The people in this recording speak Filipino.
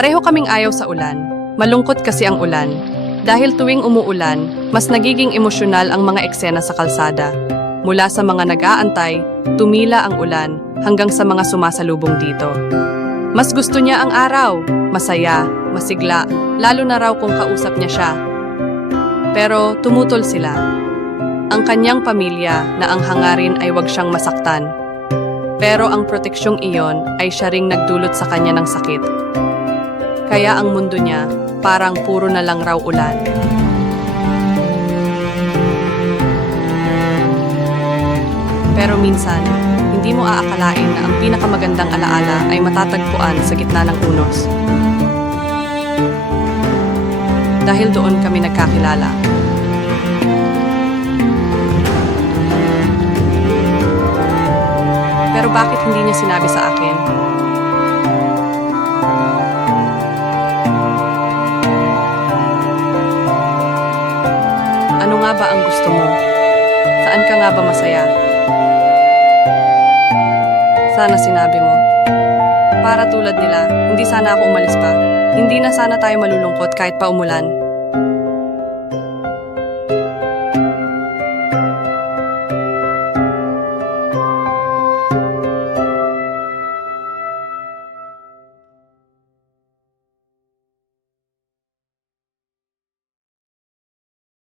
Pareho kaming ayaw sa ulan. Malungkot kasi ang ulan. Dahil tuwing umuulan, mas nagiging emosyonal ang mga eksena sa kalsada. Mula sa mga nag-aantay, tumila ang ulan, hanggang sa mga sumasalubong dito. Mas gusto niya ang araw, masaya, masigla, lalo na raw kung kausap niya siya. Pero tumutol sila. Ang kanyang pamilya na ang hangarin ay wag siyang masaktan. Pero ang proteksyong iyon ay siya ring nagdulot sa kanya ng sakit. Kaya ang mundo niya parang puro na lang raw ulan. Pero minsan, hindi mo aakalain na ang pinakamagandang alaala ay matatagpuan sa gitna ng unos. Dahil doon kami nagkakilala. Pero bakit hindi niya sinabi sa akin? Ano nga ba ang gusto mo? Saan ka nga ba masaya? Sana sinabi mo. Para tulad nila, hindi sana ako umalis pa. Hindi na sana tayo malulungkot kahit pa umulan.